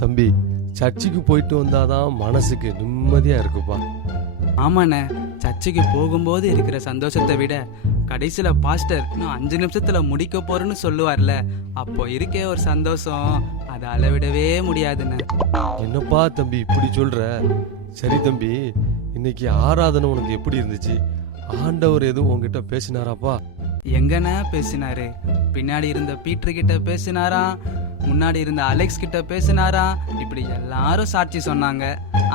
தம்பி, சர்ச்சுக்கு போயிட்டு வந்தாதான் மனசுக்கு நிம்மதியா இருக்குப்பா. ஆமாண்ணே, சர்ச்சுக்கு போகும்போது இருக்கிற சந்தோஷத்தை விட கடைசியில் பாஸ்டர் இன்னும் 5 நிமிஷத்துல முடிக்க போறேன்னு சொல்லுவார்ல, அப்போ இருக்க ஒரு சந்தோஷம் அதை அளவிடவே முடியாதுண்ணே. என்னப்பா தம்பி இப்படி சொல்ற? சரி தம்பி, இன்னைக்கு ஆராதனை உனக்கு எப்படி இருந்துச்சு? ஆண்டவர் எதுவும் உங்ககிட்ட பேசினாராப்பா? எங்கண்ணே பேசினாரு? பின்னாடி இருந்த பீட்டர் கிட்ட பேசினாரா, முன்னாடி இருந்த அலெக்ஸ் கிட்ட பேசினாரா, இப்படி எல்லாரும் சாட்சி சொன்னாங்க.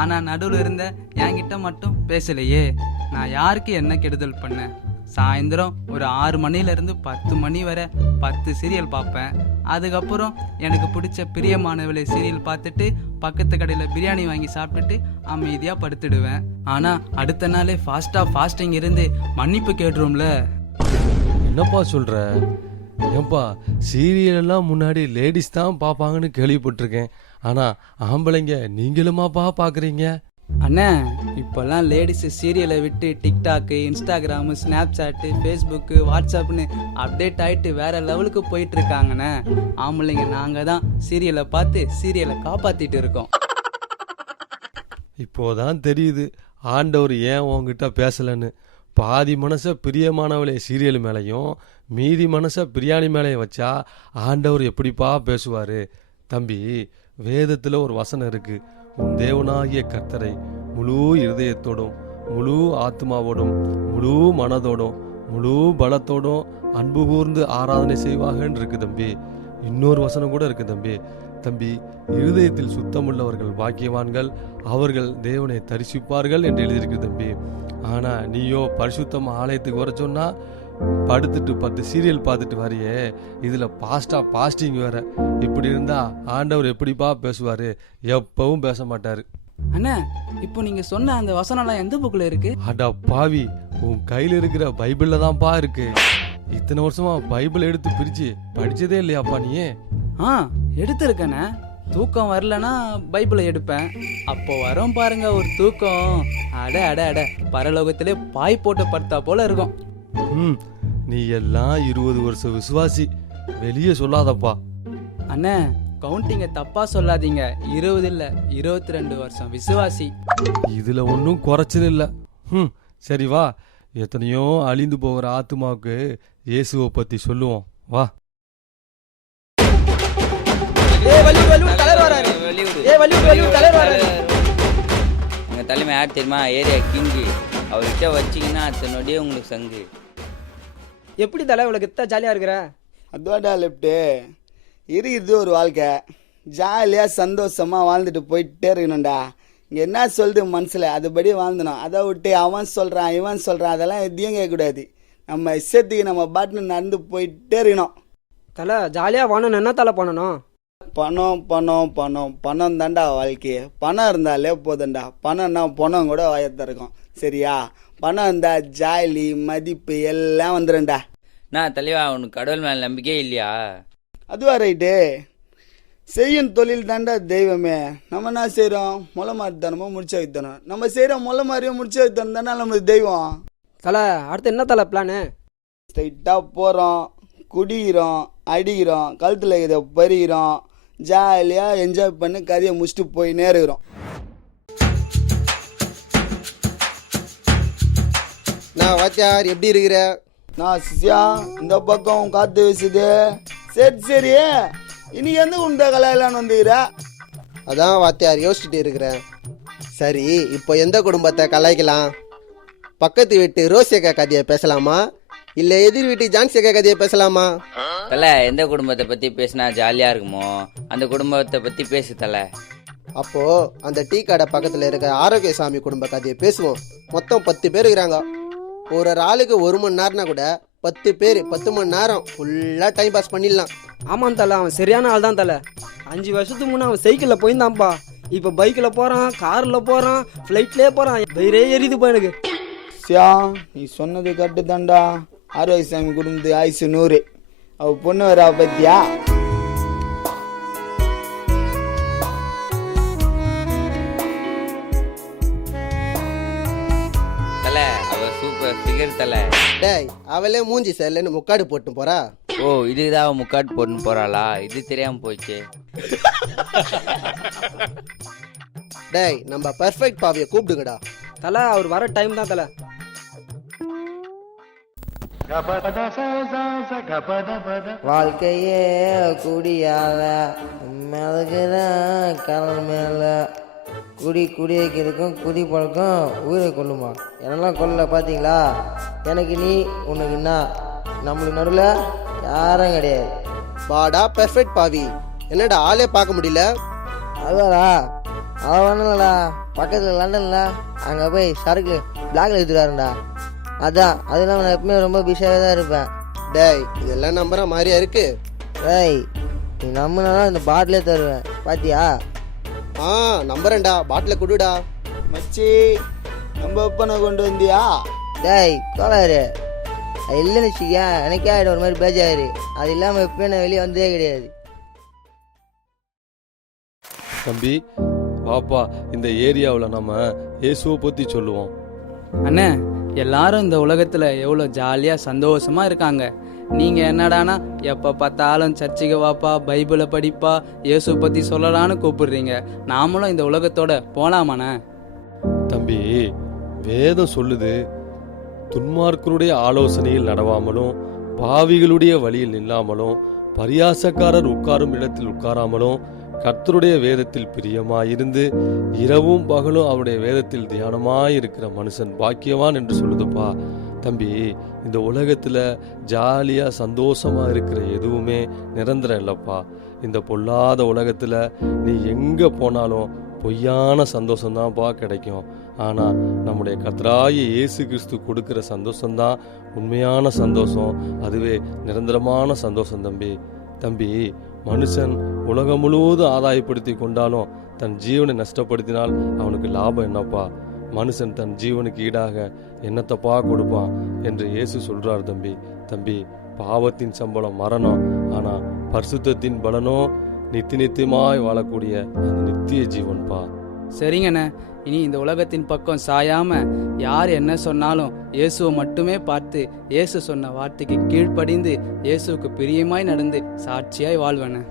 ஆனா நடுவில் இருந்த என்கிட்ட மட்டும் பேசலையே. நான் யாருக்கு என்ன கெடுதல் பண்ணேன்? சாயந்தரம் ஒரு 6 மணிலேருந்து 10 மணி வரை 10 சீரியல் பார்ப்பேன். அதுக்கப்புறம் எனக்கு பிடிச்ச பிரியமானவளை சீரியல் பார்த்துட்டு பக்கத்து கடையில் பிரியாணி வாங்கி சாப்பிட்டுட்டு அமைதியாக படுத்துடுவேன். ஆனால் அடுத்த நாளே ஃபாஸ்டிங் இருந்து மன்னிப்பு கேட்டுரும்ல. என்னப்பா சொல்ற? ஏன்பா, சீரியல் எல்லாம் முன்னாடி லேடிஸ் தான் பார்ப்பாங்கன்னு கேள்விப்பட்டிருக்கேன். ஆனா ஆம்பளைங்க நீங்களுமாப்பா பார்க்குறீங்க? அண்ணே, இப்போல்லாம் லேடிஸு சீரியலை விட்டு டிக்டாக்கு, இன்ஸ்டாகிராமு, ஸ்னாப்சாட்டு, ஃபேஸ்புக்கு, வாட்ஸ்அப்னு அப்டேட் ஆகிட்டு வேற லெவலுக்கு போயிட்டு இருக்காங்கண்ணே. ஆம்பளைங்க நாங்கள் தான் சீரியலை பார்த்து சீரியலை காப்பாற்றிட்டு இருக்கோம். இப்போதான் தெரியுது ஆண்டவர் ஏன் உங்ககிட்ட பேசலன்னு. பாதி மனசை பிரியமானவளே சீரியல் மேலையும் மீதி மனசை பிரியாணி மேலையும் வச்சா ஆண்டவர் எப்படிப்பா பேசுவார்? தம்பி, வேதத்தில் ஒரு வசனம் இருக்கு. உன் தேவனாகிய கர்த்தரை முழு இருதயத்தோடும் முழு ஆத்மாவோடும் முழு மனதோடும் முழு பலத்தோடும் அன்பு கூர்ந்து ஆராதனை செய்வாங்கன்னு இருக்கு தம்பி. இன்னொரு வசனம் கூட இருக்கு தம்பி, இருதயத்தில் சுத்தமுள்ளவர்கள் பாக்கியவான்கள், அவர்கள் தேவனை தரிசிப்பார்கள் என்று எழுதியிருக்கு தம்பி. ஆனா நீயோ பரிசுத்தம் ஆலயத்துக்கு வர சொன்னா படுத்துட்டு 10 சீரியல் பார்த்துட்டு வரையே. இதுல பாஸ்டிங் வேற. இப்படி இருந்தா ஆண்டவர் எப்படிப்பா பேசுவாரு? எப்பவும் பேச மாட்டாரு. அண்ணா, இப்போ நீங்க சொன்ன அந்த வசனம்லாம் எந்த புக்ல இருக்கு? அடா பாவி, உன் கையில இருக்கிற பைபிள்ல தான்ப்பா இருக்கு. இத்தனை வருஷமா பைபிள் எடுத்து பிரிச்சு படிச்சதே இல்லையாப்பா நீ? எடுத்திருக்கண்ணே. தூக்கம் வரலன்னா பைபிளை எடுப்பேன். அப்போ வரும் பாருங்க ஒரு தூக்கம். அட அட அட பரலோகத்திலே பாய் போட்டு படுத்தா போல இருக்கும். நீ எல்லாம் 20 வருஷம் விசுவாசி, வெளியே சொல்லாதப்பா. அண்ணே, கவுண்டிங்க தப்பா சொல்லாதீங்க. 20 இல்ல 22 வருஷம் விசுவாசி. இதுல ஒன்னும் குறைச்சல் இல்ல. சரி வா, எத்தனையோ அழிந்து போகிற ஆத்துமாவுக்கு இயேசுவை பத்தி சொல்லுவோம் வா. எங்க தலைமை யார் தெரியுமா? Area king. அவர்கிட்ட வச்சிங்கன்னா அத்தனோடய உங்களுக்கு சங்கு. எப்படி தலை இவ்வளோ கிட்ட ஜாலியாக இருக்கிற? அதோடா லெப்டு இருக்குது ஒரு வாழ்க்கை. ஜாலியாக சந்தோஷமாக வாழ்ந்துட்டு போயிட்டே இருக்கணும்டா. இங்கே என்ன சொல்லுது மனசில் அதுபடி வாழ்ந்தணும். அதை விட்டு அவன் சொல்கிறான் இவன் சொல்கிறான் அதெல்லாம் எதையும் கேட்கக்கூடாது. நம்ம இஷ்டத்துக்கு நம்ம பாட்டுன்னு நடந்து போயிட்டே இருக்கணும். தலை ஜாலியாக வாழணும். என்ன தலை பண்ணணும்? பணம் பணம் பணம் பணம் தாண்டா வாழ்க்கையே. பணம் இருந்தாலே போதும்டா. பணம்னா பணம் கூட வாயத்தான் இருக்கும். சரியா? பணம் இருந்தா ஜாலி மதிப்பு எல்லாம் வந்துடும்டா. நான் தலைவா, உனக்கு கடவுள் மேலே நம்பிக்கையே இல்லையா? அதுவா ரைட்டு. செய்யும் தொழில் தாண்டா தெய்வமே. நம்ம என்ன செய்கிறோம்? முளை மாதிரி தானமோ முடிச்ச வைத்தணும். நம்ம செய்கிறோம் முளை மாதிரியும் முடிச்ச வைத்தணும் தானே நம்மளுக்கு தெய்வம். தலை அடுத்து என்ன தலை பிளானு? ஸ்ட்ரைட்டாக போகிறோம், குடிக்கிறோம், அடிக்கிறோம், கழுத்தில் இதை பறிக்கிறோம், ஜாலியாக என்ஜாய் பண்ணி கதையை முடிச்சுட்டு போயின்னே இருக்கிறோம். நான் வாத்தியார், எப்படி இருக்கிற? நான் சிசியா, இந்த பக்கம் காற்று வீசுது. சரி இன்னைக்கு எந்த உண்ட கலையெல்லாம் வந்துக்கிற? அதான் வாத்தியார் யோசிச்சுட்டு இருக்கிறேன். சரி, இப்போ எந்த குடும்பத்தை கலாய்க்கலாம்? பக்கத்து வீட்டு ரோசியக்கா கதையை பேசலாமா, இல்லை எதிர் வீட்டு ஜான்சியக்கா கதையை பேசலாமா? தலை, எந்த குடும்பத்தை பற்றி பேசினா ஜாலியாக இருக்குமோ அந்த குடும்பத்தை பற்றி பேசு தலை. அப்போ அந்த டீ கடை பக்கத்தில் இருக்க ஆரோக்கியசாமி குடும்ப கதையை பேசுவோம். மொத்தம் 10 பேர் இருக்கிறாங்க. ஒரு ஆளுக்கு 1 மணி நேரம்னா கூட 10 பேர் 10 மணி நேரம் ஃபுல்லாக டைம் பாஸ் பண்ணிடலாம். ஆமாம் தலை, அவன் சரியான ஆள் தான் தலை. 5 வருஷத்துக்கு முன்னே அவன் சைக்கிளில் போயிருந்தான்ப்பா. இப்போ பைக்கில் போகிறான், காரில் போகிறான், ஃப்ளைட்லேயே போகிறான். வயிறே எரியுதுப்பா எனக்கு. சியா, நீ சொன்னது கட்டு தாண்டா. ஆரோக்கியசாமி குடும்பத்து ஆயுசு 100. அவ பொண்ணு வரா பத்தியா? தலை, அவ சூப்பர் ஃபிகர் தலை. டேய், அவளே மூஞ்சி சரியில்லைன்னு முக்காடு போட்டு போறா. ஓ, இதுதான் அவ முக்காட்டு போட்டுன்னு போறாளா? இது தெரியாம போச்சு. டேய் நம்ம பர்ஃபெக்ட் பாவியை கூப்பிடுங்கடா. தலை அவர் வர டைம் தான் தலை. வாழ்க்கையே குடியால மிதக்கிற கடல் மேல குடி வைக்கிறதுக்கும் குடி பழக்கம் உயிரை கொல்லுமா? என்னெல்லாம் கொல்ல பார்த்தீங்களா? எனக்கு நீ உனக்கு என்ன, நம்மளுக்கு நடுவில் யாரும் கிடையாது. வாடா பெர்ஃபெக்ட் பாவி. என்னடா ஆளே பார்க்க முடியல? அதுவாடா அவன் ஒன்றும்லடா, பக்கத்தில் லண்டன்ல அங்கே போய் சரக்கு பிளாக்ல எடுத்துட்டாருண்டா. அதான் அது இல்லாமல் நான் எப்பவுமே ரொம்ப பிஸியாகவே தான் இருப்பேன். டேய் இதெல்லாம் நம்புற மாதிரியா இருக்கு? டேய் நீ நம்பினாலும் இந்த பாட்டிலே தருவேன் பாத்தியா? ஆ நம்புறேன்டா, பாட்டில குடுடா. மச்சி நம்ம ஒப்பனை கொண்டு வந்தியா? டேய் கோளாறு அது இல்லைன்னு வச்சுக்க எனக்கே ஆகிடும் ஒரு மாதிரி பேஜாயிரு. அது இல்லாமல் எப்பவுமே நான் வெளியே வந்ததே கிடையாது. தம்பி வாப்பா, இந்த ஏரியாவில் நம்ம இயேசுவை பற்றி சொல்லுவோம். அண்ணே, எல்லாரும் இந்த உலகத்தில் எவ்வளோ ஜாலியாக சந்தோஷமாக இருக்காங்க. நீங்கள் என்னடானா எப்போ பார்த்தாலும் சர்ச்சுக்கு வாப்பா, பைபிளை படிப்பா, இயேசு பற்றி சொல்லலான்னு கூப்பிடுறீங்க. நாமளும் இந்த உலகத்தோட போலாமாண்ணே? தம்பி, வேதம் சொல்லுது, துன்மார்க்கருடைய ஆலோசனையில் நடவாமலும் பாவிகளுடைய வழியில் நில்லாமலும் பரியாசக்காரர் உட்காரும் இடத்தில் உட்காராமலும் கர்த்தருடைய வேதத்தில் பிரியமாயிருந்து இரவும் பகலும் அவருடைய வேதத்தில் தியானமாயிருக்கிற மனுஷன் பாக்கியவான் என்று சொல்லுதுப்பா. தம்பி, இந்த உலகத்துல ஜாலியா சந்தோஷமா இருக்கிற எதுவுமே நிரந்தரம் இல்லப்பா. இந்த பொல்லாத உலகத்துல நீ எங்க போனாலும் பொய்யான சந்தோஷம்தான்ப்பா கிடைக்கும். ஆனா நம்முடைய கர்த்தராகிய இயேசு கிறிஸ்து கொடுக்கிற சந்தோஷம்தான் உண்மையான சந்தோஷம். அதுவே நிரந்தரமான சந்தோஷம். தம்பி, மனுஷன் உலகம் முழுவதும் ஆதாயப்படுத்தி கொண்டாலும் தன் ஜீவனை நஷ்டப்படுத்தினால் அவனுக்கு லாபம் என்னப்பா? மனுஷன் தன் ஜீவனுக்கு ஈடாக என்னத்தப்பா கொடுப்பான் என்று இயேசு சொல்றார். தம்பி, பாவத்தின் சம்பளம் மரணம், ஆனா பரிசுத்தத்தின் பலனோ நித்தியமாய் வாழக்கூடிய அந்த நித்திய ஜீவன்பா. சரிங்கண்ணே, இனி இந்த உலகத்தின் பக்கம் சாயாம யார் என்ன சொன்னாலும் இயேசுவை மட்டுமே பார்த்து இயேசு சொன்ன வார்த்தைக்கு கீழ்ப்படிந்து இயேசுவுக்கு பிரியமாய் நடந்து சாட்சியாய் வாழ்வேண்ணே.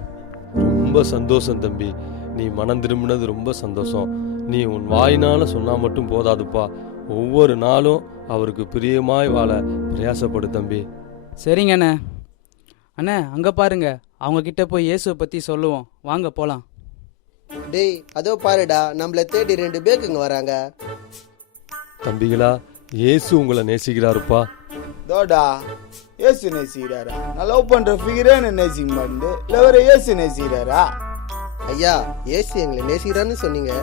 ரொம்ப சந்தோஷம் தம்பி, நீ மனம் திரும்பினது ரொம்ப சந்தோஷம். நீ உன் வாயினால சொன்னா மட்டும் போதாதுப்பா, ஒவ்வொரு நாளும் அவருக்கு பிரியமாய் வாழ பிரயாசப்படு தம்பி. சரிங்கண்ணே. அண்ணே, அங்க பாருங்க, அவங்க கிட்ட போய் இயேசுவை பத்தி சொல்லுவோம். வாங்க போலாம். டேய் அதோ பாருடா, நம்மளை தேடி 2 பேக்குங்க வராங்க. தம்பிகளா, இயேசு உங்களை நேசிக்கிறாருப்பா. தோடா ஏசு நேசிக்கிறாரா? நான் லவ் பண்ற ஃபிகரே என்ன நேசிக்க மாட்டேன், இல்லை வேற ஏசு நேசிக்கிறாரா? ஐயா ஏசு எங்களை நேசிக்கிறான்னு சொன்னீங்க,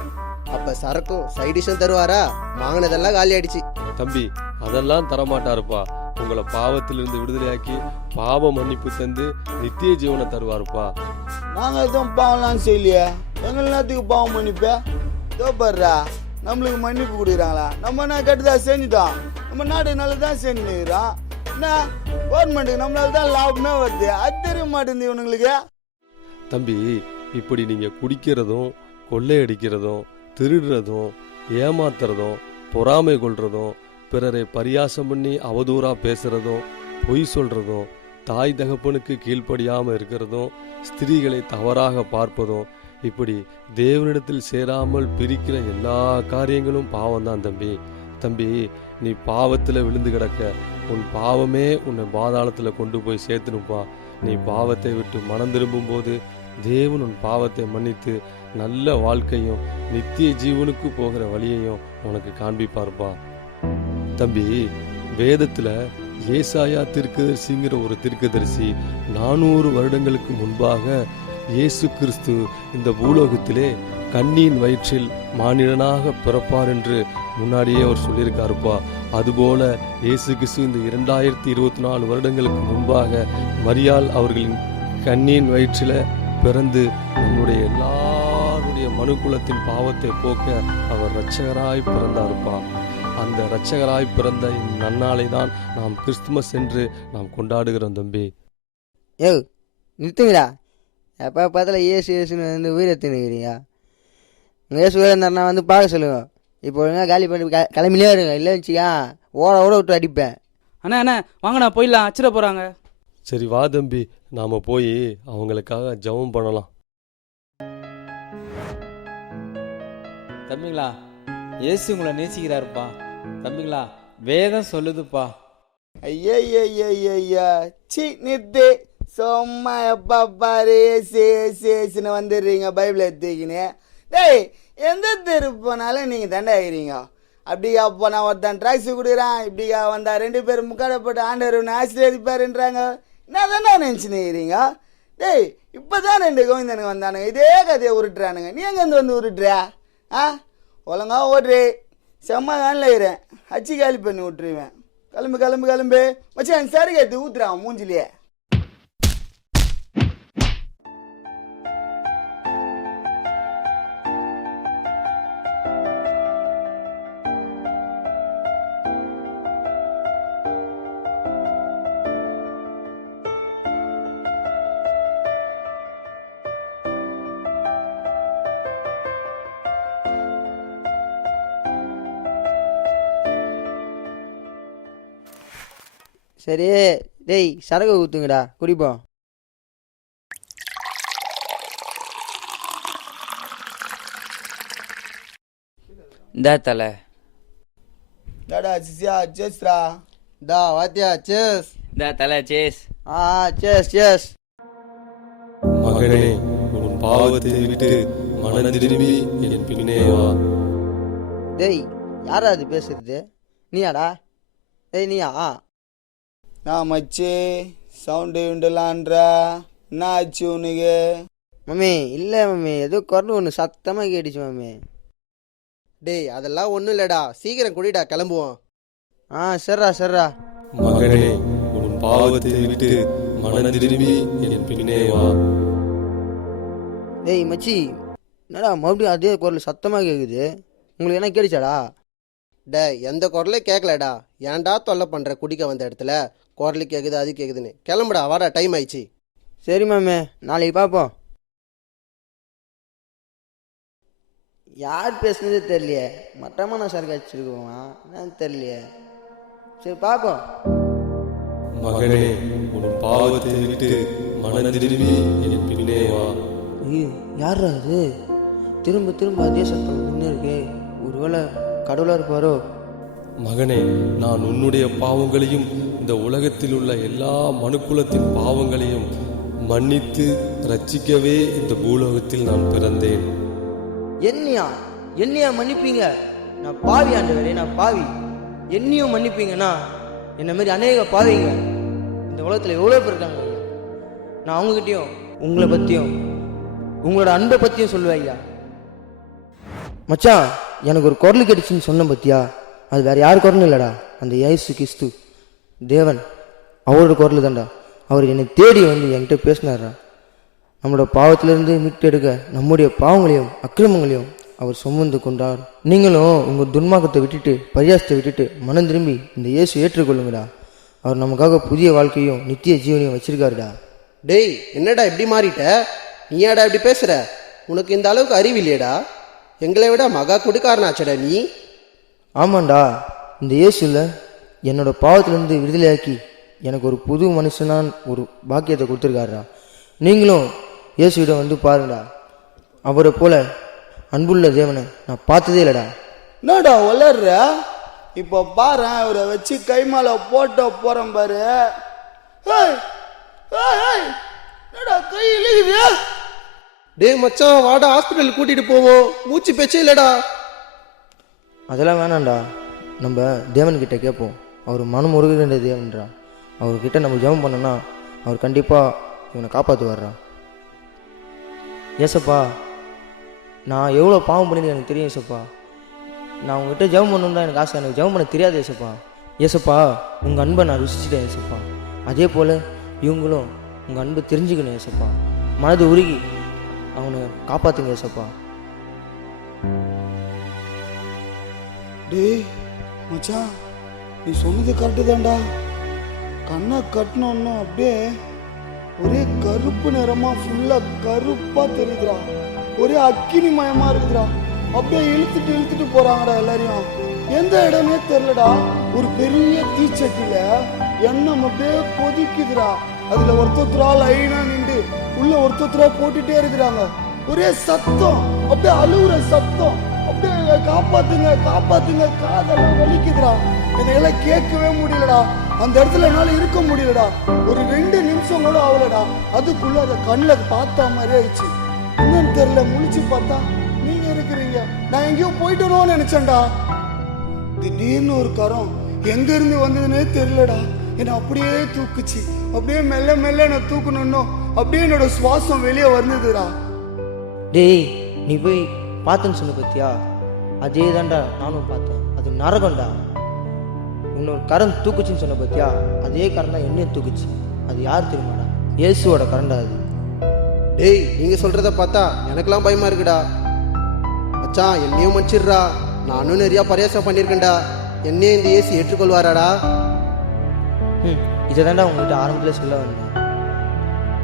அப்ப சரக்கும் சைடிஷும் தருவாரா? வாங்கினதெல்லாம் காலி ஆயிடுச்சு. தம்பி, அதெல்லாம் தரமாட்டாருப்பா. உங்களை பாவத்திலிருந்து விடுதலையாக்கி பாவ மன்னிப்பு தந்து நித்திய ஜீவனை தருவாருப்பா. நாங்க எதுவும் பாவம்லாம் செய்யலையே, எங்க நேரத்துக்கு பாவம் மன்னிப்ப? தோப்படுறா, நம்மளுக்கு மன்னிப்பு கொடுக்குறாங்களா? நம்ம என்ன கட்டுதான் செஞ்சுட்டோம், நம்ம நாடு நல்லதான் செஞ்சுக்கிறோம். என்ன கவர்மெண்ட்டுக்கு நம்மளால தான் லாபமே வருது, அது தெரிய மாட்டேங்குது இவனுங்களுக்கு. தம்பி, இப்படி நீங்க குடிக்கிறதும் கொள்ளையடிக்கிறதும் திருடுறதும் ஏமாத்துறதும் பொறாமை கொள்றதும் பிறரை பரியாசம் பண்ணி அவதூறா பேசுறதும் பொய் சொல்றதும் தாய் தகப்பனுக்கு கீழ்ப்படியாம இருக்கிறதும் ஸ்திரீகளை தவறாக பார்ப்பதும் இப்படி தேவனிடத்தில் சேராமல் பிரிக்கிற எல்லா காரியங்களும் பாவம்தான் தம்பி. நீ பாவத்துல விழுந்து கிடக்க, உன் பாவமே உன்னை பாதாளத்துல கொண்டு போய் சேர்த்துனுப்பா. நீ பாவத்தை விட்டு மனம் திரும்பும் போது தேவன் உன் பாவத்தை மன்னித்து நல்ல வாழ்க்கையும் நித்திய ஜீவனுக்கு போகிற வழியையும் உனக்கு காண்பிப்பார்ப்பா. தம்பி, வேதத்துல ஏசாயா தீர்க்கதரிசிங்கிற ஒரு தீர்க்கதரிசி 400 வருடங்களுக்கு முன்பாக இயேசு கிறிஸ்து இந்த பூலோகத்திலே கன்னியின் வயிற்றில் மானிடனாக பிறப்பார் என்று முன்னாடியே அவர் சொல்லியிருக்காருப்பா. அதுபோல இயேசு கிறிஸ்து இந்த 2024 வருடங்களுக்கு முன்பாக மரியாள் அவர்களின் கன்னியின் வயிற்றில பிறந்து நம்முடைய எல்லாருடைய மனுக்குலத்தின் பாவத்தை போக்க அவர் இரட்சகராய் பிறந்தாருப்பா. அந்த இரட்சகராய் பிறந்த நன்னாளை தான் நாம் கிறிஸ்துமஸ் என்று நாம் கொண்டாடுகிறோம் தம்பி. ஏ நிறுத்துங்கடா, எப்போ பார்த்தால ஏசுன்னு வந்து உயிரை தின்னுக்கிறீங்க. உங்கள் ஏசு உயிரை இருந்தாருன்னா வந்து பார்க்க சொல்லுங்க. இப்போ ஒழுங்கா காலி பண்ணி கிளம்பிலே இருங்க, இல்லை வச்சுக்கா ஓட விட்டு அடிப்பேன். அண்ணா வாங்கண்ணா, போயிடலாம், அச்சிட போறாங்க. சரி வா தம்பி, நாம போய் அவங்களுக்காக ஜெபம் பண்ணலாம். தம்பிங்களா, இயேசு உங்களை நேசிக்கிறாருப்பா. தம்பிங்களா, வேதம் சொல்லுதுப்பா. ஐயா சி நிறுத்து. சும்மா எப்பா பாரு ஏசுன்னு வந்துடுறீங்க பைபிள் எடுத்துக்கின்னு. டேய், எந்த தெரு போனாலும் நீங்கள் தண்டை ஆகிறீங்க. அப்படியா போனா ஒருத்தன் ட்ராக்ஸி கொடுக்குறான், இப்படியா வந்தா 2 பேர் முக்காட போட்டு ஆண்டவர் ஆசீர்வதிப்பாருன்றாங்க. என்ன தானே நினச்சினுக்கிறீங்க? டேய், இப்போ தான் 2 கோவிந்தனுங்க வந்தானுங்க, இதே கதையை உருட்டுறானுங்க. நீ எங்கேருந்து வந்து உருட்டுறியா? ஒழுங்கா ஓடுறே, செம்ம வேனில் இருக்கிறேன், அச்சு காலி பண்ணி விட்டுருவேன். கிளம்பு மச்சான், சரி கேட்டு ஊத்துறான் மூஞ்சிலேயே. சரி, டேய் சரக்கு ஊற்றுங்கடா, குடிப்போம். இந்தா தலை. டாடா சிசியா சேஸ்ரா. டா வாத்தியா சேஸ். இந்தா தலை, சேஸ். சேஸ். மகனே, உன் பாவத்தை விட்டு மனம் திரும்பி என் பின்னே வா. டேய், யாரா அது பேசுறது? நீயாடா? டேய் நீயா? நான் மச்சி சவுண்டு உண்டுலான்றா. என்ன ஆச்சு உனக்கு? மம்மி இல்லை மம்மி, ஏதோ குரல் ஒன்று சத்தமாக கேட்டுச்சு மம்மி. டேய் அதெல்லாம் ஒன்றும் இல்லைடா, சீக்கிரம் குடிடா, கிளம்புவோம். சரிடா. மகனே, உன் பாவத்தை விட்டு மனம் திரும்பி என் பின்னே வா. டேய் மச்சி, என்னடா மறுபடியும் அதே குரல் சத்தமாக கேட்குது? உங்களுக்கு என்ன கேட்டுச்சாடா? டேய் எந்த குரலே கேட்கலடா, ஏன்டா தொல்லை பண்ணுற குடிக்க வந்த இடத்துல? குரலு கேட்குது, அது கேட்குதுன்னு. கிளம்புடா, வாடா, டைம் ஆயிடுச்சு. சரி மாமே, நாளைக்கு பார்ப்போம். யார் பேசுனதே தெரியலையே, மட்டமான சரக்கு அடிச்சிருக்கோமா என்னன்னு தெரியலையே. சரி பார்ப்போம். மகனே, உன் பாவத்தை விட்டு மனம் திரும்பி என் பின்னே வா. ஐயோ, யாரா அது? திரும்ப அதே சத்தம் நின்று இருக்கு. ஒருவேளை கடவுளா இருப்பாரோ? மகனே, நான் உன்னுடைய பாவங்களையும் இந்த உலகத்தில் உள்ள எல்லா மனுக்குலத்தின் பாவங்களையும் மன்னித்து ரட்சிக்கவே இந்த பூலோகத்தில் நான் பிறந்தேன். என்னையா மன்னிப்பீங்க? நான் பாவி ஆண்டவரே, நான் பாவி. என்னையும் மன்னிப்பீங்கன்னா என்ன மாதிரி அநேக பாவிங்க இந்த உலகத்தில் எவ்வளோ பேர் இருக்காங்க. நான் அவங்ககிட்டயும் உங்களை பற்றியும் உங்களோட அன்பை பற்றியும் சொல்லுவேன் ஐயா. மச்சான், எனக்கு ஒரு குரல் கிடைச்சுன்னு சொன்ன பத்தியா, அது வேற யார் குரலும் இல்லைடா, அந்த இயேசு கிறிஸ்து தேவன் அவரோட குரல் தான்டா. அவர் என்னை தேடி வந்து என்கிட்ட பேசினாரா. நம்மளோட பாவத்திலிருந்து மீட்டெடுக்க நம்முடைய பாவங்களையும் அக்கிரமங்களையும் அவர் சுமந்து கொண்டார். நீங்களும் உங்கள் துன்மார்க்கத்தை விட்டுட்டு பரியாசத்தை விட்டுட்டு மனம் திரும்பி இந்த இயேசு ஏற்றுக்கொள்ளுங்கடா. அவர் நமக்காக புதிய வாழ்க்கையும் நித்திய ஜீவனையும் வச்சிருக்காருடா. டேய் என்னடா இப்படி மாறிட்ட? நீயாடா இப்படி பேசுற? உனக்கு இந்த அளவுக்கு அறிவு இல்லையடா? எங்களை விட மகா கொடுக்காரனாச்சடா நீ. ஆமாண்டா, இந்த இயேசுல என்னோட பாவத்திலிருந்து விடுதலையாக்கி எனக்கு ஒரு புது மனுஷனான் ஒரு பாக்கியத்தை கொடுத்துருக்காருடா. நீங்களும் இயேசுவிடம் வந்து பாருங்கடா. அவரை போல அன்புள்ள தேவனை நான் பார்த்ததே இல்லைடா. என்னடா வளர்ற? இப்போ பாரு, அவரை வச்சு கை மேல போட்ட போறேன் பாரு. என்னடா கை இழுகுது? டேய் மச்சான், வாடா ஹாஸ்பிட்டல் கூட்டிட்டு போவோம், மூச்சு பேச்சே இல்லடா. அதெல்லாம் வேணாண்டா, நம்ம தேவன்கிட்ட கேட்போம். அவர் மனம் உருகுகின்ற தேவன்றா. அவர்கிட்ட நம்ம ஜெபம் பண்ணோன்னா அவர் கண்டிப்பாக இவனை காப்பாற்றுவார்றா. ஏசப்பா, நான் எவ்வளோ பாவம் பண்ணிட்டு எனக்கு தெரியும் ஏசப்பா. நான் உங்ககிட்ட ஜெபம் பண்ணணும் தான் எனக்கு ஆசை, எனக்கு ஜெபம் பண்ண தெரியாது ஏசப்பா. ஏசப்பா, உங்கள் அன்பை நான் ருசிச்சிட்டேன் ஏசப்பா. அதே போல் இவங்களும் உங்கள் அன்பை தெரிஞ்சுக்கணும் ஏசப்பா. மனது உருகி அவனை காப்பாற்றுங்க ஏசப்பா. டேய் மச்சான், நீ சொன்னது கரெக்டு தான்டா. கண்ணை கட்டணும்னு அப்படியே ஒரே கருப்பு நிறமா ஃபுல்லா கருப்பா தெரியுதுடா. ஒரே அக்கினி மயமா இருக்குதுடா. அப்படியே இழுத்துட்டு போறாங்கடா எல்லாரையும். எந்த இடமே தெரியலடா. ஒரு பெரிய தீச்சட்டில எண்ணெய் அப்படியே கொதிக்குதுடா. அதுல ஒருத்தரா லைனா நின்று உள்ள ஒருத்தரா போட்டுட்டே இருக்கிறாங்க. ஒரே சத்தம், அப்படியே அழுகுற சத்தம். அப்படியே காப்பாத்துங்க காப்பாத்துங்க, காதெல்லாம் வலிக்குதுடா, என்னையெல்லாம் கேட்கவே முடியலடா. அந்த இடத்துல என்னால இருக்க முடியலடா. ஒரு 2 நிமிஷம் கூட ஆகலடா, அதுக்குள்ள அதை கண்ணில் பார்த்தா மாதிரி ஆயிடுச்சு. என்னன்னு தெரியல, முழிச்சு பார்த்தா நீங்க இருக்கிறீங்க. நான் எங்கேயோ போயிட்டோன்னு நினைச்சேன்டா. திடீர்னு ஒரு கரம் எங்க இருந்து வந்ததுன்னே தெரியலடா, என்னை அப்படியே தூக்குச்சு. அப்படியே மெல்ல மெல்ல என்ன தூக்கணும்னோ அப்படியே என்னோட சுவாசம் வெளியே வந்ததுடா. டேய், நீ போய் பார்த்தேன்னு சொன்ன பத்தியா, அதே தான்டா நானும் பார்த்தேன். அது நரகம்டா. இன்னொரு கரண் தூக்குச்சின்னு சொன்ன பத்தியா, அதே கரண் தான் என்னையும் தூக்குச்சு. அது யார் தெரியுமாடா? இயேசுவோட கரண்டா அது. டேய், நீங்க சொல்றத பார்த்தா எனக்கெல்லாம் பயமா இருக்குடா. மச்சான், என்னையும் மன்னிச்சிடுறா. நானும் நிறைய பரியாசம் பண்ணியிருக்கேன்டா. என்னையும் இந்த ஏசி ஏற்றுக்கொள்வாராடா? இதை தாண்டா உங்கள்கிட்ட ஆரம்பத்தில் சொல்ல வந்தேன்.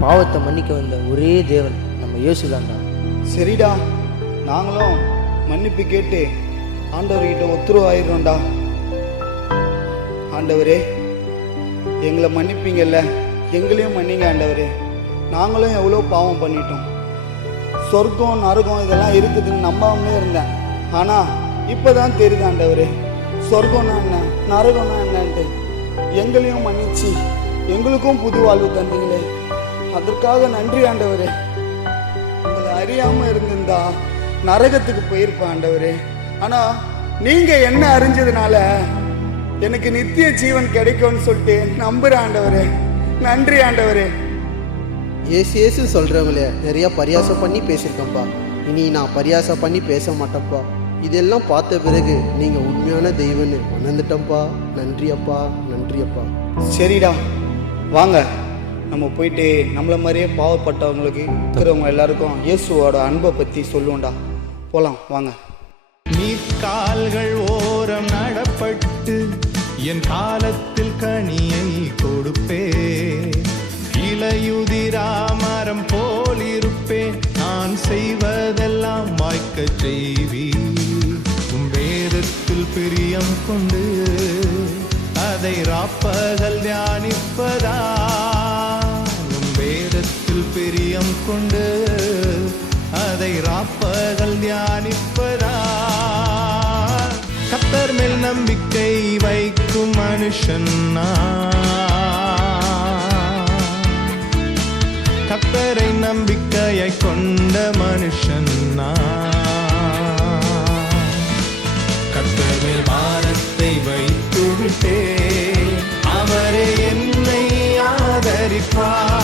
பாவத்தை மன்னிக்க வந்த ஒரே தேவன் நம்ம இயேசு தான்டா. சரிடா, நாங்களும் மன்னிப்பு கேட்டு ஆண்டவர்கிட்ட உத்தரவாயிடுறோம்டா. ஆண்டவரே, எங்களை மன்னிப்பீங்கல்ல, எங்களையும் மன்னிங்க ஆண்டவரே. நாங்களும் எவ்வளோ பாவம் பண்ணிட்டோம். சொர்க்கம் நரகம் இதெல்லாம் இருக்குதுன்னு நம்பாமலே இருந்தேன். ஆனால் இப்போ தான் தெரியுது ஆண்டவரே, சொர்க்கம்னா என்ன, நரகம்னா என்னன்ட்டு. எங்களையும் மன்னிச்சு எங்களுக்கும் புது வாழ்வு தந்தீங்களே, அதற்காக நன்றி ஆண்டவரே. உங்களை அறியாமல் இருந்திருந்தா நரகத்துக்கு போயிருப்பேன் ஆண்டவரே. ஆனால் நீங்கள் என்ன அறிஞ்சதுனால எனக்கு நித்திய ஜீவன் கிடைக்கும்னு சொல்லிட்டு நம்புகிறேன் ஆண்டவரே. நன்றி ஆண்டவரே. ஏசு சொல்றவங்களே நிறைய பரியாசம் பண்ணி பேசியிருக்கேன்ப்பா. இனி நான் பரியாசம் பண்ணி பேச மாட்டேன்ப்பா. இதெல்லாம் பார்த்த பிறகு நீங்க உண்மையான தெய்வன்னு உணர்ந்துட்டப்பா. நன்றி அப்பா, நன்றி அப்பா. சரிடா, வாங்க நம்ம போயிட்டு நம்மள மாதிரியே பாவப்பட்டவங்களுக்கு இருக்கிறவங்க எல்லாருக்கும் இயேசுவோட அன்பை பற்றி சொல்லுவோம்டா. போகலாம் வாங்க. நீர்கால்கள் ஓரம் நடப்பட்டு என் காலத்தில் கனியை கொடுப்பே, இலையுதிரா மரம் போல் இருப்பேன், நான் செய்வதெல்லாம் வாய்க்க செய்வி. உம் வேதத்தில் பிரியம் கொண்டு அதை ராப்பகல் தியானிப்பதா, உம் வேதத்தில் பிரியம் கொண்டு அதை ராப்பகல் தியானிப்பதா. கர்த்தர் மேல் நம்பிக்கை வைக்கும் மனுஷன் கர்த்தரை நம்பிக்கையை கொண்ட மனுஷன் கர்த்தர் மேல் பாரத்தை வைத்து விட்டே, அவரே என்னை ஆதரிப்பார்.